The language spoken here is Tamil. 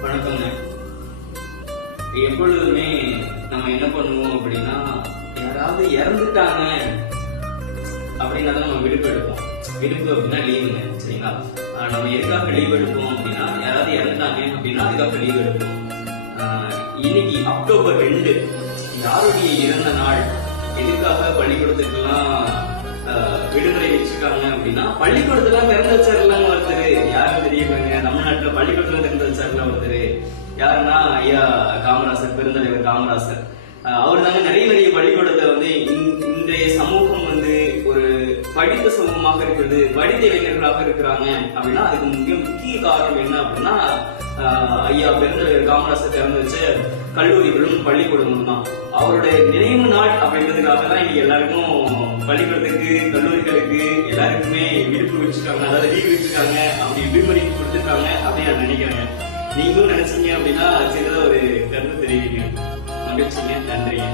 வணக்கம்ங்க. எப்பொழுதுமே நம்ம என்ன பண்ணுவோம் அப்படின்னா, யாராவது இறந்துட்டாங்க அப்படின்னா தான் நம்ம விடுப்பு எடுப்போம். விடுப்பு அப்படின்னா லீவுங்க, சரிங்களா? நம்ம எதுக்காக லீவ் எடுப்போம் அப்படின்னா, யாராவது இறந்துட்டாங்க அப்படின்னா அதுக்காக லீவ் எடுப்போம். இன்னைக்கு அக்டோபர் 2 யாருடைய இறந்த நாள், எதுக்காக பள்ளிக்கூடத்துக்கெல்லாம் விடுமுறை வச்சிருக்காங்க அப்படின்னா, பள்ளிக்கூடத்துல திறந்து வச்சாருலாம் ஒருத்தர், யாரும் தெரியலங்க. நம்ம நாட்டுல பள்ளிக்கூடத்துல திறந்து வச்சாருலாம் ஒருத்தர் யாருன்னா ஐயா காமராசர், பெருந்தலைவர் காமராசர். அவர் தாங்க நிறைய பள்ளிக்கூடத்தை வந்து இன்றைய சமூகம் வந்து ஒரு படித்த சமூகமாக இருக்கிறது, படித்த இளைஞர்களாக இருக்கிறாங்க அப்படின்னா அதுக்கு முக்கிய காரணம் என்ன அப்படின்னா, ஐயா பெருந்தலைவர் காமராசர் திறந்து வச்ச கல்லூரிகளும் பள்ளிக்கூடமும் தான். அவருடைய நினைவு நாள் அப்படின்றதுக்காக தான் இன்னைக்கு எல்லாருக்கும் பள்ளிக்கூடத்துக்கு, கல்லூரிகளுக்கு எல்லாருக்குமே விடுப்பு வச்சிருக்காங்க, அதாவது லீவ் வச்சிருக்காங்க, அப்படி விடுமுறை கொடுத்துருக்காங்க அப்படின்னு நான் நினைக்கிறேன். நீங்களும் நினைச்சீங்க அப்படின்னா சின்னதா ஒரு கருத்து தெரிவிங்க. மகிழ்ச்சிங்க, நன்றிங்க.